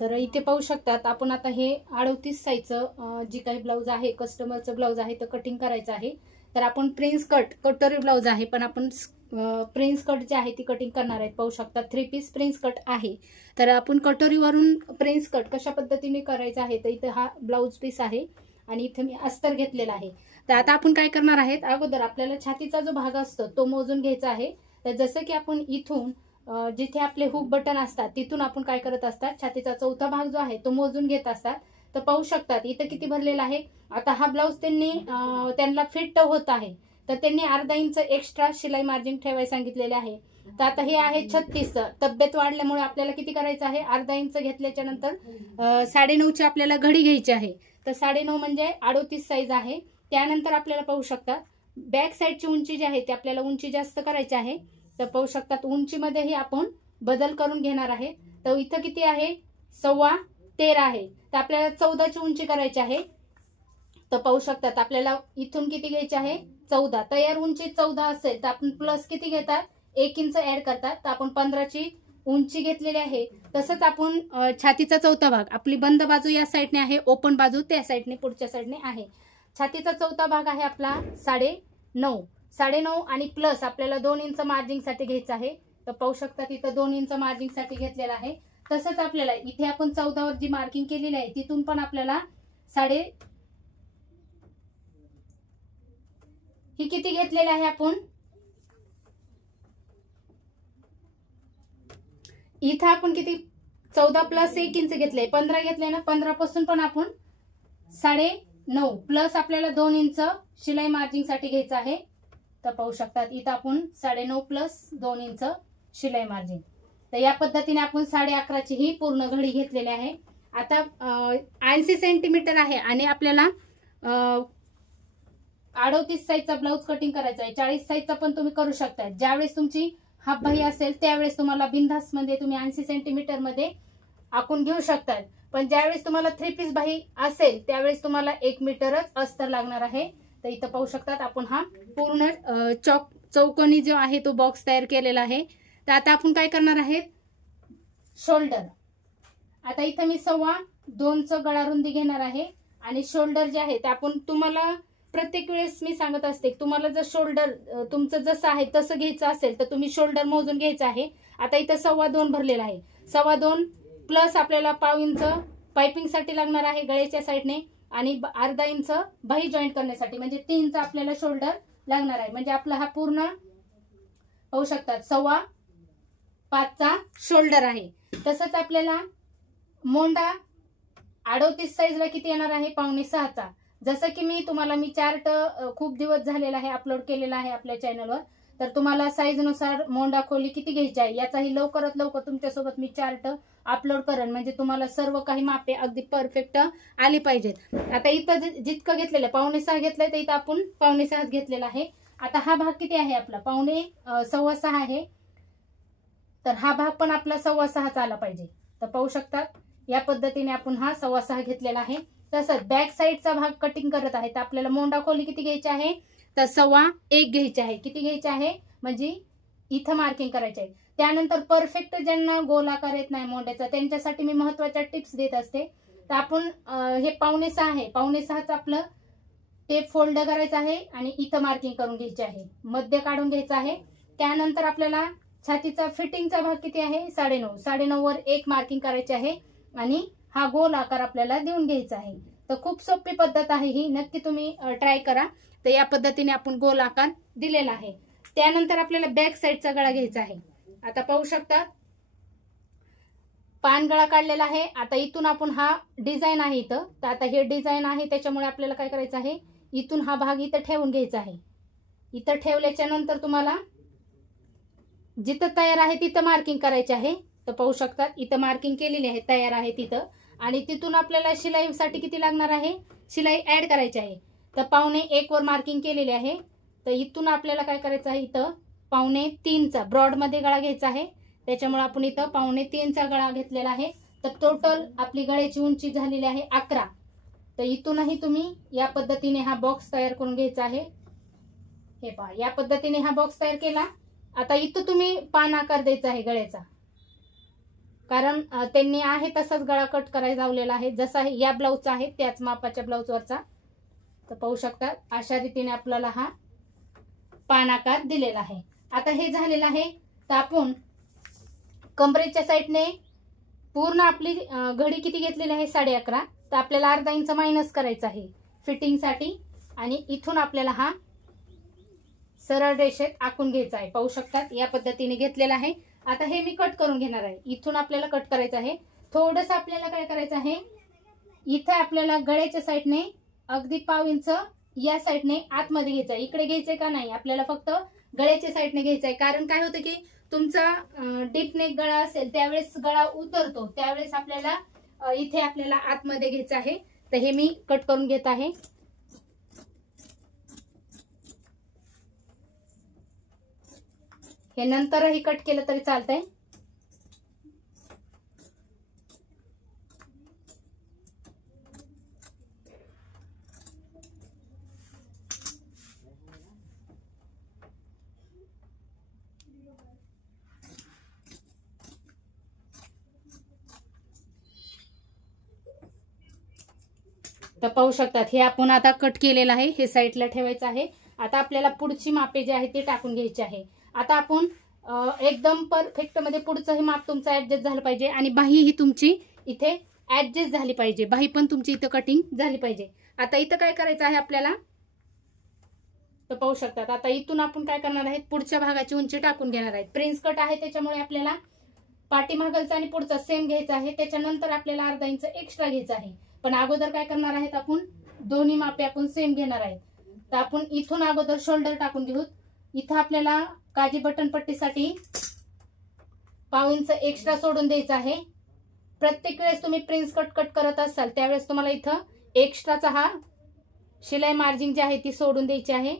तर इथे पाहू शकतात आपण आता हे 38 साईजचं जी काही ब्लाऊज आहे, कस्टमरचं ब्लाऊज आहे, तर कटिंग करायचं आहे. तर आपण प्रिन्स कटोरी ब्लाऊज आहे, पण आपण प्रिन्स कट जे आहे ती कटिंग करणार आहेत. पाहू शकता 3 पीस प्रिन्स कट आहे. तर आपण कटोरीवरून प्रिन्स कट कशा पद्धतीने करायचं आहे, तर इथं हा ब्लाऊज पीस आहे आणि इथे मी अस्तर घेतलेला आहे. तर आता आपण काय करणार आहेत, अगोदर आपल्याला छातीचा जो भाग असतो तो मोजून घ्यायचा आहे. तर जसं की आपण इथून जिथे आपले हुक बटन असतात तिथून आपण काय करत असतात, छातीचा चौथा भाग जो आहे तो मोजून घेत असतात. तर पाहू शकतात इथं किती भरलेला आहे. आता हा ब्लाऊज त्यांना फिट होत आहे, तर त्यांनी अर्धा इंच एक्स्ट्रा शिलाई मार्जिन ठेवायला सांगितलेले आहे. तर आता हे आहे 36. तब्येत वाढल्यामुळे आपल्याला किती करायचं आहे, अर्धा इंच घेतल्याच्या नंतर 9.5ची आपल्याला घडी घ्यायची आहे. तर 9.5 म्हणजे 38 साईज आहे. त्यानंतर आपल्याला पाहू शकतात बॅक साईडची उंची जी आहे ती आपल्याला उंची जास्त करायची आहे. तर पाहू शकतात उंचीमध्येही आपण बदल करून घेणार आहे. तर इथं किती आहे, 13.25 आहे. तर आपल्याला 14ची उंची करायची आहे. तर पाहू शकतात आपल्याला इथून किती घ्यायची आहे, 14. तयार उंची 14 असेल तर आपण प्लस किती घेतात, 1 इंच ऍड करतात. तर आपण 15ची उंची घेतलेली आहे. तसंच आपण छातीचा चौथा भाग, आपली बंद बाजू या साईडने आहे, ओपन बाजू त्या साईडने पुढच्या साईडने आहे. छातीचा चौथा भाग आहे आपला 9.5 आणि प्लस आपल्याला 2 इंच मार्जिंग साठी घ्यायचं आहे. तर पाहू शकतात इथं 2 इंच मार्जिंग साठी घेतलेला आहे. तसंच आपल्याला इथे आपण 14 वर जी मार्किंग केलेली आहे तिथून पण आपल्याला ही किती घेतलेली आहे, आपण इथं आपण किती 14 प्लस 1 इंच घेतले, 15 घेतले ना. 15 पासून पण आपण 9.5 प्लस आपल्याला 2 इंच शिलाई मार्जिंग साठी घ्यायचं आहे. तर पाहू शकतात इथं आपण 9.5 प्लस 2 इंच शिलाई मार्जिन. तर या पद्धतीने आपण 11.5ची ही पूर्ण घडी घेतलेली आहे. आता 80 सेंटीमीटर आहे आणि आपल्याला 38 साईजचा ब्लाऊज कटिंग करायचा आहे. 40 साईजचा पण तुम्ही करू शकता. ज्यावेळेस तुमची हाफ बाही असेल त्यावेळेस तुम्हाला बिनधास्त मध्ये तुम्ही 80 सेंटीमीटर मध्ये आखून घेऊ शकतात. पण ज्यावेळेस तुम्हाला 3 पीस बाही असेल त्यावेळेस तुम्हाला 1 मीटरच अस्तर लागणार आहे. तर इथं पाहू शकतात आपण हा पूर्ण चौकोनी जो आहे तो बॉक्स तयार केलेला आहे. तर आता आपण काय करणार आहे, शोल्डर. आता इथं मी 2.25 गळा रुंदी घेणार आहे आणि शोल्डर जे आहे ते आपण तुम्हाला प्रत्येक वेळेस मी सांगत असते, तुम्हाला जर शोल्डर तुमचं जसं आहे तसं घ्यायचं असेल तर तुम्ही शोल्डर मोजून घ्यायचं आहे. आता इथं 2.25 भरलेला आहे. 2.25 प्लस आपल्याला 1/2 इंच पाइपिंग साठी लागणार आहे गळ्याच्या साईडने आणि अर्धा इंच बाही जॉईंट करण्यासाठी, म्हणजे 3 इंच आपल्याला शोल्डर लागणार आहे. म्हणजे आपला हा पूर्ण पाहू शकतात 5.25चा शोल्डर आहे. तसंच आपल्याला मोंडा 38 साईजला किती येणार आहे, 5.25चा. जसं की मी चार्ट खूप दिवस झालेला आहे अपलोड केलेला आहे आपल्या चॅनलवर. तर तुम्हाला साईज नुसार मोंडा खोली किती घ्यायची आहे याचाही लवकरात लवकर तुमच्यासोबत मी चार्ट अपलोड करेन, म्हणजे तुम्हाला सर्व काही मापे अगदी परफेक्ट आली पाहिजेत. आता इथं जितकं घेतलेलं 5.25 घेतलंय तर इथं आपण 5.25 घेतलेला आहे. आता हा भाग किती आहे आपला, 5.6 आहे. तर हा भाग पण आपला 6.25 आला पाहिजे. तर पाहू शकतात या पद्धतीने आपण हा 6.25 घेतलेला आहे. तसंच बॅक साईडचा भाग कटिंग करत आहे तर आपल्याला मोंडा खोली किती घ्यायची आहे, तर 1.25 घ्यायची आहे. किती घ्यायची आहे म्हणजे इथं मार्किंग करायची आहे. त्यानंतर परफेक्ट ज्यांना गोल आकार येत नाही मोंड्याचा त्यांच्यासाठी मी महत्वाच्या टिप्स देत असते. तर आपण हे 5.25 आहे, 5.25च आपलं टेप फोल्ड करायचं आहे आणि इथं मार्किंग करून घ्यायची आहे, मध्य काढून घ्यायचं आहे. त्यानंतर आपल्याला छातीचा फिटिंगचा भाग किती आहे, 9.5 वर 1 मार्किंग करायची आहे आणि हा गोल आकार आपल्याला देऊन घ्यायचा आहे. तर खूप सोपी पद्धत आहे ही, नक्की तुम्ही ट्राय करा. तर या पद्धतीने आपण गोल आकार दिलेला आहे. त्यानंतर आपल्याला बॅक साईडचा गळा घ्यायचा आहे. आता पाहू शकता पान गळा काढलेला आहे. आता इथून आपण हा डिझाईन आहे इथं, तर आता हे डिझाईन आहे त्याच्यामुळे आपल्याला काय करायचं आहे, इथून हा भाग इथं ठेवून घ्यायचा आहे. इथं ठेवल्याच्या नंतर तुम्हाला जिथं तयार आहे तिथं मार्किंग करायचे आहे. तर पाहू शकतात इथं मार्किंग केलेली आहे, तयार आहे तिथं. आणि तिथून आपल्याला शिलाईसाठी किती लागणार आहे, शिलाई ऍड करायची आहे. तर 1.25 वर मार्किंग केलेली आहे. तर इथून आपल्याला काय करायचं आहे, इथं 3.25चा ब्रॉड मध्ये गळा घ्यायचा आहे. त्याच्यामुळे आपण इथं 3.25चा गळा घेतलेला आहे. तर टोटल आपली गळ्याची उंची झालेली आहे 11. तर इथूनही तुम्ही या पद्धतीने हा बॉक्स तयार करून घ्यायचा आहे. हे पहा या पद्धतीने हा बॉक्स तयार केला. आता इथं तुम्ही पान आकार द्यायचा आहे गळ्याचा. कारण त्यांनी आहे तसाच गळा कट करायला लावलेला आहे, जसा या ब्लाऊजचा आहे त्याच मापाच्या ब्लाऊजवरचा. तर पाहू शकता अशा रीतीने आपल्याला हा पान आकार दिलेला आहे. आता हे झालेलं आहे. तर आपण कमरेच्या साईडने पूर्ण आपली घडी किती घेतलेली आहे 11.5. तर आपल्याला अर्धा इंच मायनस करायचं आहे फिटिंगसाठी आणि इथून आपल्याला हा सरळ रेषेत आखून घ्यायचा आहे. पाहू शकतात या पद्धतीने घेतलेला आहे. आता हे मी कट करून घेणार आहे. इथून आपल्याला कट करायचं आहे. थोडस आपल्याला काय करायचं आहे, इथे आपल्याला गळ्याच्या साईडने अगदी पाव इंच या साईडने आतमध्ये घ्यायचं आहे. इकडे घ्यायचंय का नाही, आपल्याला फक्त गळ्याच्या साईडने घ्यायचं आहे. कारण काय होतं की तुमचा डीप नेक गळा असेल त्यावेळेस गळा उतरतो, त्यावेळेस आपल्याला इथे आपल्याला आतमध्ये घ्यायचं आहे. तर हे मी कट करून घेत आहे. हे नंतरही कट केलं तरी चालतंय. तर पाहू शकतात हे आपण आता कट केलेलं आहे. हे साईडला ठेवायचं आहे. आता आपल्याला पुढची मापे जे आहे ते टाकून घ्यायची आहे. आता आपण एकदम परफेक्ट मध्ये पुढचंही माप तुमचं ऍडजस्ट झालं पाहिजे आणि बाही ही तुमची इथे ऍडजस्ट झाली पाहिजे. बाही पण तुमची इथं कटिंग झाली पाहिजे. आता इथं काय करायचं आहे आपल्याला, तर पाहू शकतात आता इथून आपण काय करणार आहे, पुढच्या भागाची उंची टाकून घेणार आहे. प्रिन्स कट आहे त्याच्यामुळे आपल्याला पाठीमागलचा आणि पुढचा सेम घ्यायचा आहे. त्याच्यानंतर आपल्याला अर्धा इंच एक्स्ट्रा घ्यायचा आहे. पण अगोदर काय करणार आहेत आपण, दोन्ही मापे आपण सेम घेणार आहेत. तर आपण इथून अगोदर शोल्डर टाकून घेऊ. इथं आपल्याला काजी बटन पट्टीसाठी पाव इंच एक्स्ट्रा सोडून द्यायचं आहे. प्रत्येक वेळेस तुम्ही प्रिन्स कट करत असाल त्यावेळेस तुम्हाला इथं एक्स्ट्राचा हा शिलाई मार्जिन जी आहे ती सोडून द्यायची आहे.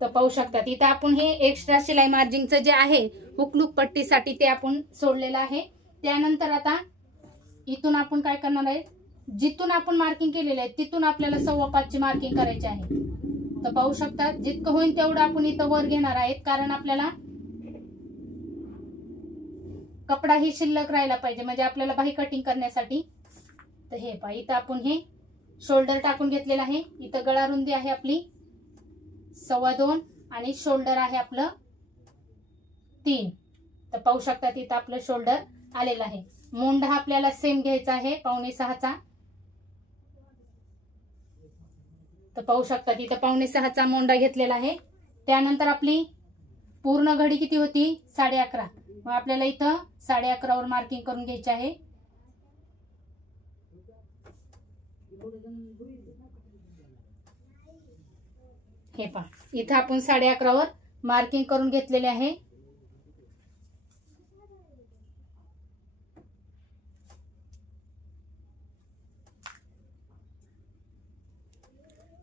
तर पाहू शकतात इथं आपण हे एक्स्ट्रा शिलाई मार्जिनचं जे आहे हुकलूक पट्टीसाठी ते आपण सोडलेलं आहे. त्यानंतर आता इथून आपण काय करणार आहे, जिथून आपण मार्किंग केलेलं आहे तिथून आपल्याला 5.25 ची मार्किंग करायची आहे. तर पाहू शकतात जितकं होईल तेवढं आपण इथं वर घेणार आहेत, कारण आपल्याला कपडा ही शिल्लक राहायला पाहिजे म्हणजे आपल्याला बाही कटिंग करण्यासाठी. तर हे पहा इथं आपण हे शोल्डर टाकून घेतलेलं आहे. इथं गळा रुंदी आहे आपली 2.25 आणि शोल्डर आहे आपलं 3. तर पाहू शकतात इथं आपलं शोल्डर आलेलं आहे. मोंढा आपल्याला सेम घ्यायचा आहे 5.25चा. तर पाहू शकतात इथं 5.25चा मोंढा घेतलेला आहे. त्यानंतर आपली पूर्ण घडी किती होती 11.5. मग आपल्याला इथं 11.5 वर मार्किंग करून घ्यायची आहे. हे पहा इथं आपण 11.5 वर मार्किंग करून घेतलेले आहे.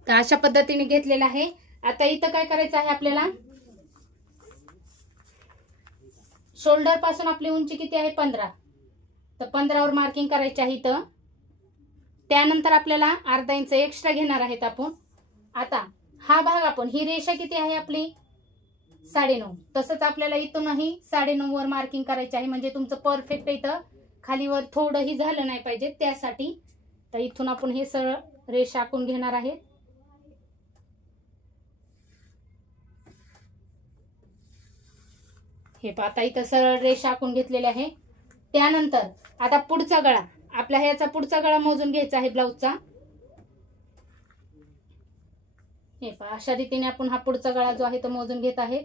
तर अशा पद्धतीने घेतलेला आहे. आता इथं काय करायचं आहे आपल्याला, शोल्डर पासून आपली उंची किती आहे 15. तर 15 वर मार्किंग करायची आहे इथं. त्यानंतर आपल्याला अर्धा इंच एक्स्ट्रा घेणार आहेत आपण. आता हा भाग आपण, ही रेषा किती आहे आपली 9.5. तसंच आपल्याला इथूनही 9.5 वर मार्किंग करायची आहे म्हणजे तुमचं परफेक्ट इथं खालीवर थोडंही झालं नाही पाहिजे त्यासाठी. तर इथून आपण हे सरळ रेषा आखून घेणार आहे. हे आता इथं सरळ रेषा आखून घेतलेली आहे. त्यानंतर आता पुढचा गळा आपल्या ह्याचा पुढचा गळा मोजून घ्यायचा आहे ब्लाऊजचा. हे पहा अशा रीतीने आपण हा पुढचा गळा जो आहे तो मोजून घेत आहे.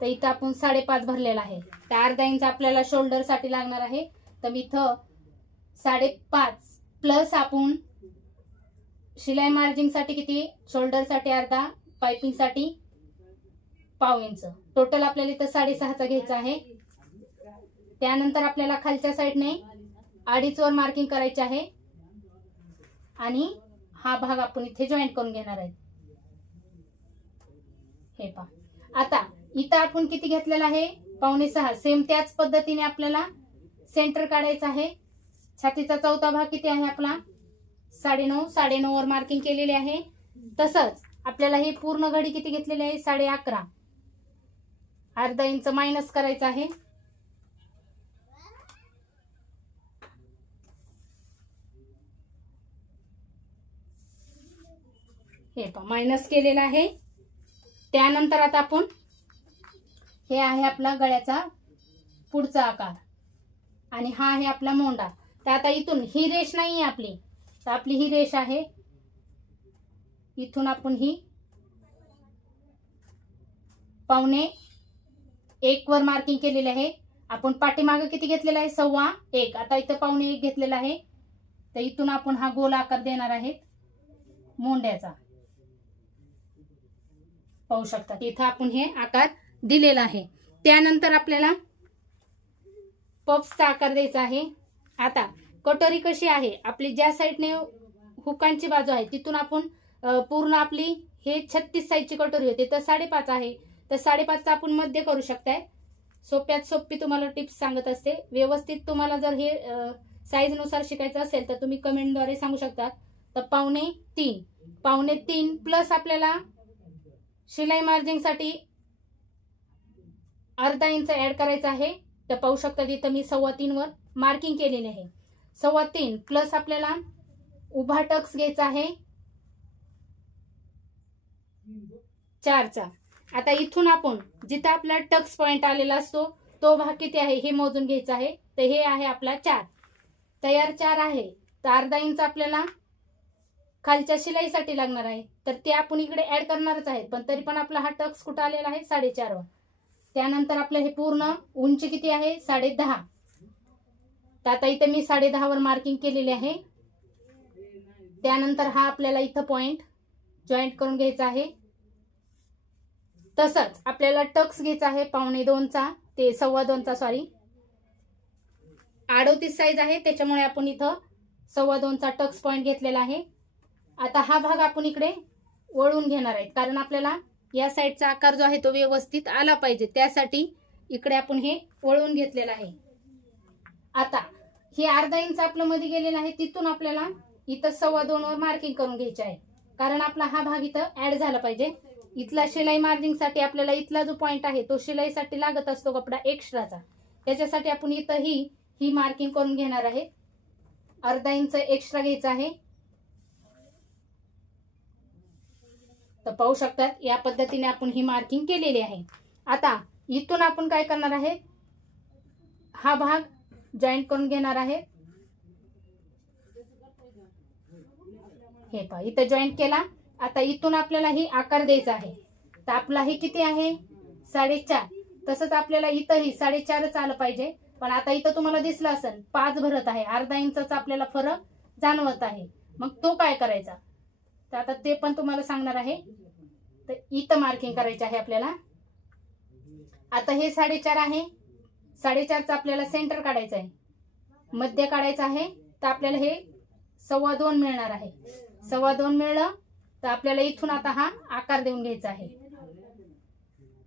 तर इथं आपण 5.5 भरलेला आहे. तर अर्धा इंच आपल्याला शोल्डर साठी लागणार आहे. तर मी इथं 5.5 प्लस आपण शिलाई मार्जिन साठी किती, शोल्डर साठी अर्धा, पाइपिंग साठी पाव इंच, टोटल आपल्याला इथं 6.5चा घ्यायचा आहे. त्यानंतर आपल्याला खालच्या साईडने 2.5 वर मार्किंग करायचे आहे आणि हा भाग आपण इथे जॉईंट करून घेणार आहे. हे पहा आता इथं आपण किती घेतलेला आहे 5.25. सेम त्याच पद्धतीने आपल्याला सेंटर काढायचं आहे. छातीचा चौथा भाग किती आहे आपला 9.5 वर मार्किंग केलेले आहे. तसंच आपल्याला हे पूर्ण घडी किती घेतलेली आहे 11.5. अर्धा इंच मायनस करायचं आहे. हे पहा मायनस केलेलं आहे. त्यानंतर आता आपण हे आहे आपला गळ्याचा पुढचा आकार आणि हा आहे आपला मोंडा. तर आता इथून ही रेष नाही आहे आपली, तर आपली ही रेष आहे. इथून आपण ही 1.25 वर मार्किंग केलेली आहे. आपण पाठीमागे किती घेतलेला आहे 1.25. आता इथं 1.25 घेतलेला आहे. तर इथून आपण हा गोल आकार देणार आहे मोंड्याचा. पाहू शकता इथं आपण हे आकार दिलेला आहे. त्यानंतर आपल्याला पफ्सचा आकार द्यायचा आहे. आता कटोरी कशी आहे आपली, ज्या साईडने हुकांची बाजू आहे तिथून आपण पूर्ण आपली हे 36 साईजची कटोरी होते, तर 5.5 आहे. तर 5.5चा आपण मध्य करू शकताय. सोप्यात सोपी तुम्हाला टिप्स सांगत असते. व्यवस्थित तुम्हाला जर हे साईज नुसार शिकायचं असेल तर तुम्ही कमेंटद्वारे सांगू शकता. तर 3.5 प्लस आपल्याला शिलाई मार्जिंग साठी अर्धा इंच ऍड करायचा आहे. तर पाहू शकता तिथं मी 3.25 वर मार्किंग केलेले आहे. 3.25 प्लस आपल्याला उभा टक्स घ्यायचा आहे 4चा. आता इथून आपण जिथं आपला टक्स पॉइंट आलेला असतो तो भाग किती आहे हे मोजून घ्यायचा आहे. तर हे आहे आपला 4. तयार 4 आहे. तर अर्धा इंच आपल्याला खालच्या शिलाईसाठी लागणार आहे, तर ते आपण इकडे ऍड करणारच आहे. पण तरी पण आपला हा टक्स कुठं आलेला आहे 4.5 वर. त्यानंतर आपलं हे पूर्ण उंची किती आहे 10.5. तर आता इथे मी 10.5 वर मार्किंग केलेली आहे. त्यानंतर हा आपल्याला इथं पॉइंट जॉईंट करून घ्यायचा आहे. तसंच आपल्याला टक्स घ्यायचा आहे 1.25चा ते 2.25चा, सॉरी 38 साईज आहे त्याच्यामुळे आपण इथं 2.25चा टक्स पॉइंट घेतलेला आहे. आता हा भाग आपण इकडे वळून घेणार आहे, कारण आपल्याला या साईडचा आकार जो आहे तो व्यवस्थित आला पाहिजे, त्यासाठी इकडे आपण हे वळून घेतलेलं आहे. आता हे अर्धा इंच आपलं मध्ये गेलेलं आहे, तिथून आपल्याला इथं 2.25 वर मार्किंग करून घ्यायचे आहे, कारण आपला हा भाग इथं ऍड झाला पाहिजे. इथला शिलाई मार्जिंग साठी आपल्याला इथला जो पॉइंट आहे तो शिलाईसाठी लागत असतो कपडा एक्स्ट्राचा, त्याच्यासाठी आपण इथं ही मार्किंग करून घेणार आहे. अर्धा इंच एक्स्ट्रा घ्यायचा आहे. तर पाहू शकतात या पद्धतीने आपण ही मार्किंग केलेली आहे. आता इथून आपण काय करणार आहे, हा भाग जॉईंट करून घेणार आहे. हे पहा इथं जॉईंट केला. आता इथून आपल्याला ही आकार द्यायचा आहे. तर आपला हे किती आहे 4.5. तसंच आपल्याला इथंही 4.5च आलं पाहिजे. पण आता इथं तुम्हाला दिसलं असेल 5 भरत आहे, अर्धा इंचाचा आपल्याला फरक जाणवत आहे. मग तो काय करायचा, तर आता ते पण तुम्हाला सांगणार आहे. तर इथं मार्किंग करायचे आहे आपल्याला. आता हे 4.5 आहे, 4.5चा आपल्याला सेंटर काढायचं आहे, मध्य काढायचं आहे. तर आपल्याला हे 2.25 मिळणार आहे. 2.25 मिळलं तर आपल्याला इथून आता हा आकार देऊन घ्यायचा आहे.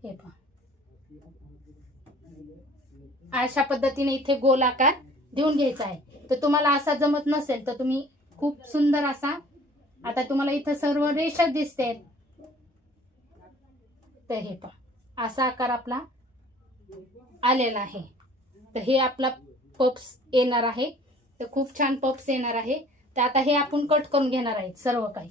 हे पहा अशा पद्धतीने इथे गोल आकार देऊन घ्यायचा आहे. तर तुम्हाला असा जमत नसेल तर तुम्ही खूप सुंदर असा, आता तुम्हाला इथं सर्व रेषा दिसते, तर हे पहा असा आकार आपला आलेला आहे. तर हे आपला पप्स येणार आहे. तर खूप छान पप्स येणार आहे. तर आता हे आपण कट करून घेणार आहे सर्व काही.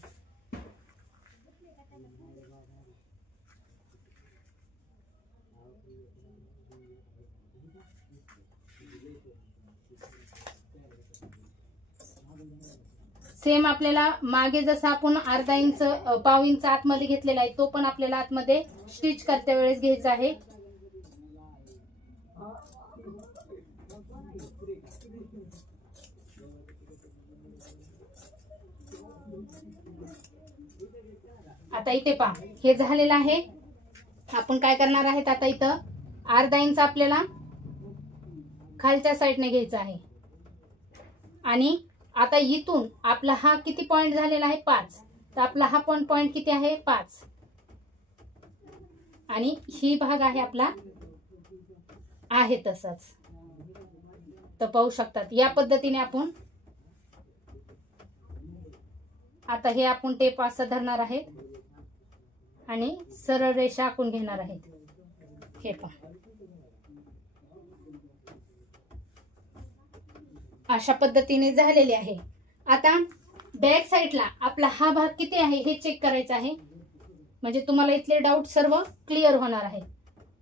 सेम आपल्याला मागे जसं आपण अर्धा इंच 1.5 इंच आतमध्ये घेतलेला आहे, तो पण आपल्याला आतमध्ये स्टिच करते वेळेस घ्यायचा आहे. आता इथे पहा हे झालेलं आहे. आपण काय करणार आहेत, आता इथं अर्धा इंच आपल्याला खालच्या साईडने घ्यायचा आहे. आणि आता इथून आपला हा किती पॉइंट झालेला आहे 5. तर आपला हा पण पॉइंट किती आहे 5. आणि ही भाग आहे आपला आहे तसंच. तर पाहू शकतात या पद्धतीने आपण आता हे आपण टेप असं धरणार आहे. आणि सरळ रेषा आखून घेणार आहेत. हे पहा, अशा पद्धतीने झालेले आहे. आता बॅक साईडला आपला हा भाग किती आहे हे चेक करायचं आहे, म्हणजे तुम्हाला इथले डाऊट सर्व क्लिअर होणार आहे.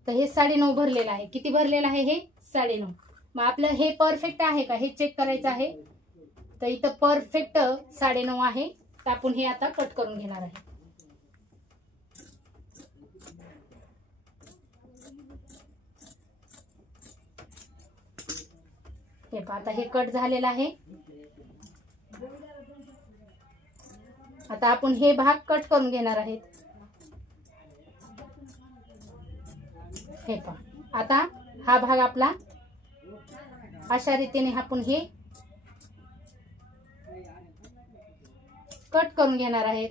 तर हे 9.5 भरलेलं आहे. किती भरलेलं आहे हे 9.5. मग आपलं हे परफेक्ट आहे का हे चेक करायचं आहे. तर इथं परफेक्ट 9.5 आहे. तर आपण हे आता कट करून घेणार आहे. हे पहा, आता हे कट झालेलं आहे. आता आपण हे भाग कट करून घेणार आहेत. हे पहा, आता हा भाग आपला अशा रीतीने आपण हे कट करून घेणार आहेत.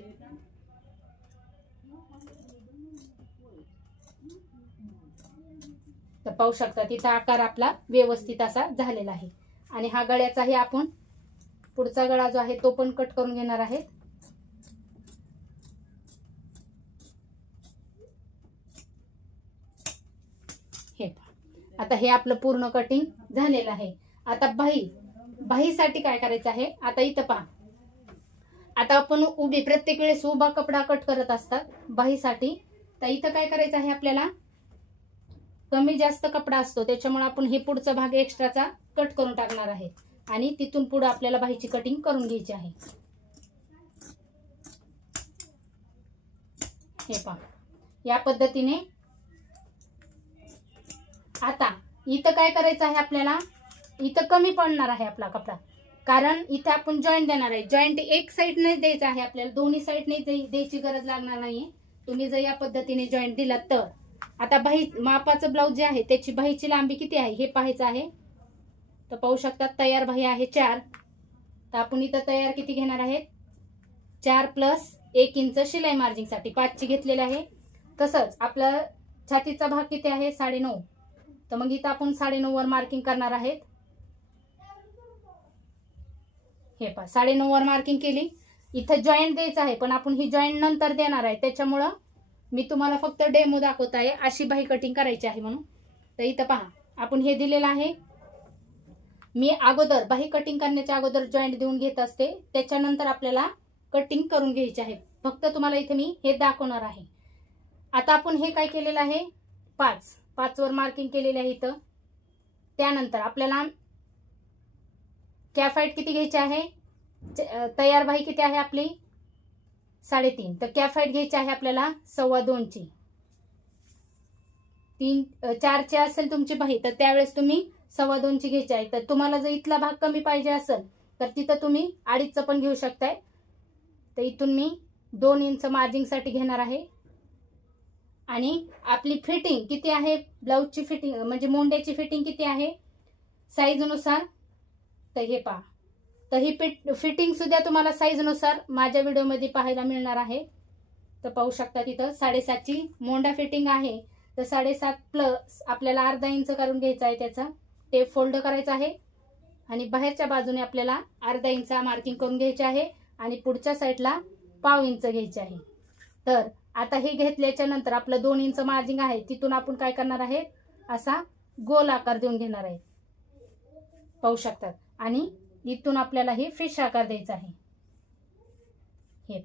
तर पाहू शकता तिचा आकार आपला व्यवस्थित असा झालेला आहे. आणि हा गळ्याचाही आपण पुढचा गळा जो आहे तो पण कट करून घेणार आहे. हे आता हे आपलं पूर्ण कटिंग झालेलं आहे. आता बाहीसाठी काय करायचं आहे. आता इथं पहा, आता आपण उभी प्रत्येक वेळेस उभा कपडा कट करत असतात बाहीसाठी. तर इथं काय करायचं आहे, आपल्याला कमी जास्त कपडा असतो त्याच्यामुळे आपण हे पुढचा भाग एक्स्ट्राचा कट करून टाकणार आहे आणि तिथून पुढे आपल्याला बाहीची कटिंग करून घ्यायची आहे. हे पहा, या पद्धतीने. आता इथं काय करायचं आहे, आपल्याला इथं कमी पडणार आहे आपला कपडा, कारण इथे आपण जॉईंट देणार आहे. जॉईंट एक साइड नाही द्यायचा आहे आपल्याला, दोन्ही साइड नाही द्यायची गरज लागणार नाहीये. तुम्ही जर या पद्धतीने जॉईंट दिला तर. आता बाही मापाचं ब्लाऊज जे आहे त्याची बाहीची लांबी किती आहे हे पाहायचं आहे. तर पाहू शकता तयार बाही आहे 4. तर आपण इथं तयार किती घेणार आहेत, 4 + 1 इंच शिलाई मार्जिंग साठी 5 ची घेतलेली आहे. तसंच आपला छातीचा भाग किती आहे 9.5. तर मग इथं आपण 9.5 वर मार्किंग करणार आहेत. हे पहा, 9.5 वर मार्किंग केली. इथं जॉईंट द्यायचं आहे पण आपण ही जॉईंट नंतर देणार आहे, त्याच्यामुळं मी तुम्हाला फक्त डेमो दाखवत आहे अशी बाही कटिंग करायची आहे म्हणून. तर इथं पहा, आपण हे दिलेलं आहे. मी अगोदर बाही कटिंग करण्याच्या अगोदर जॉईंट देऊन घेत असते, त्याच्यानंतर आपल्याला कटिंग करून घ्यायची आहे. फक्त तुम्हाला इथे मी हे दाखवणार आहे. आता आपण हे काय केलेलं आहे, 5 वर मार्किंग केलेली आहे इथं. त्यानंतर आपल्याला कॅफाईट किती घ्यायची आहे, तयार बाही किती आहे आपली 3.5. तर कॅफाईट घ्यायची आहे आपल्याला 2.25 ची. 4 ची असेल तुमची बाही तर त्यावेळेस तुम्ही 2.25 ची घ्यायची आहे. तर तुम्हाला जर इथला भाग कमी पाहिजे असेल तर तिथं तुम्ही 2.5 पण घेऊ शकताय. तर इथून मी 2 इंच मार्जिंग साठी घेणार आहे. आणि आपली फिटिंग किती आहे, ब्लाऊजची फिटिंग म्हणजे मोंड्याची फिटिंग किती आहे साईज नुसार. तर हे पहा, तर ही फिटिंग सुद्धा तुम्हाला साईज नुसार माझ्या व्हिडिओमध्ये पाहायला मिळणार आहे. तर पाहू शकता तिथं 7.5 ची मोंडा फिटिंग आहे. तर 7.5 प्लस आपल्याला अर्धा इंच करून घ्यायचा आहे. त्याचा टेप फोल्ड करायचा आहे आणि बाहेरच्या बाजूने आपल्याला अर्धा इंच मार्किंग करून घ्यायचे आहे आणि पुढच्या साईडला पाव इंच घ्यायचे आहे. तर आता हे घेतल्याच्या नंतर आपलं 2 इंच मार्जिंग आहे, तिथून आपण काय करणार आहे, असा गोल आकार देऊन घेणार आहे. पाहू शकतात. आणि इथून आपल्याला हे फिश आकार द्यायचा आहे. हे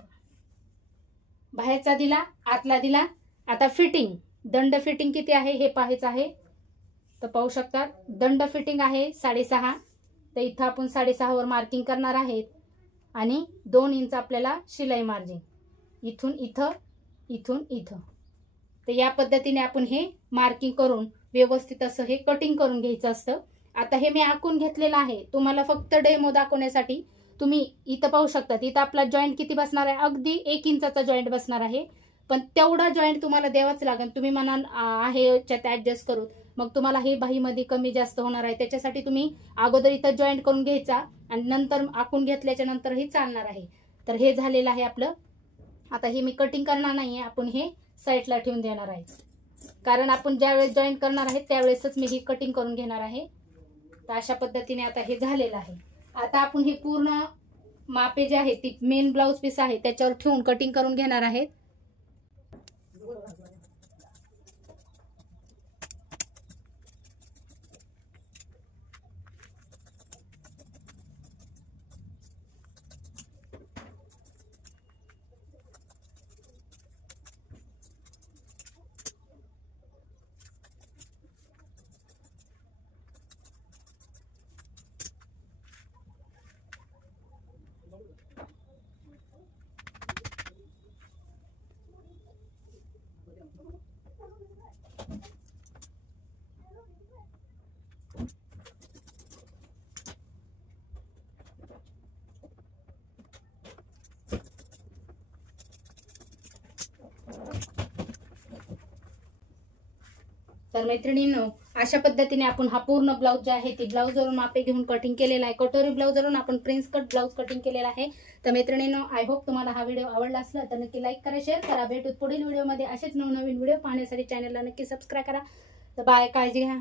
बाहेरचा दिला, आतला दिला. आता फिटिंग दंड फिटिंग किती आहे हे पाहायचं आहे. तर पाहू शकतात दंड फिटिंग आहे 6.5. तर इथं आपण 6.5 वर मार्किंग करणार आहेत आणि 2 इंच आपल्याला शिलाई मार्जिंग इथून इथं, इथून इथं. तर या पद्धतीने आपण हे मार्किंग करून व्यवस्थित असं हे कटिंग करून घ्यायचं असतं. आता हे मी आखून घेतलेलं आहे, तुम्हाला फक्त डेमो दाखवण्यासाठी. तुम्ही इथं पाहू शकता इथं आपला जॉईंट किती बसणार आहे, अगदी 1 इंचाचा जॉईंट बसणार आहे. पण तेवढा जॉईंट तुम्हाला द्यावाच लागेल. तुम्ही म्हणाल आहे याच्यात ऍडजस्ट करून, मग तुम्हाला हे बाहीमध्ये कमी जास्त होणार आहे. त्याच्यासाठी तुम्ही अगोदर इथं जॉईंट करून घ्यायचा आणि नंतर आखून घेतल्याच्या नंतरही चालणार आहे. तर हे झालेलं आहे आपलं. आता हे मी कटिंग करणार नाहीये, आपण हे साईडला ठेवून देणार आहे, कारण आपण ज्यावेळेस जॉईंट करणार आहे त्यावेळेसच मी ही कटिंग करून घेणार आहे. तर अशा पद्धतीने आता हे झालेलं आहे. आता आपण हे पूर्ण मापे जे आहे ती मेन ब्लाऊज पीस आहे त्याच्यावर ठेवून कटिंग करून घेणार आहेत. तर मैत्रिणींनो, अशा पद्धतीने आपण हा पूर्ण ब्लाऊज जे आहे ती ब्लाऊजवरून मापे घेऊन कटिंग केलेला आहे. कटोरी ब्लाऊजवरून आपण प्रिन्स कट ब्लाऊज कटिंग केलेला आहे. तर मैत्रिणींनो, आय होप तुम्हाला हा व्हिडिओ आवडला असला तर नक्की लाईक करा, शेअर करा. भेटूत पुढील व्हिडिओमध्ये. असेच नवनवीन व्हिडिओ पाहण्यासाठी चॅनलला नक्की सबस्क्राईब करा. तर बाय, काळजी घ्या.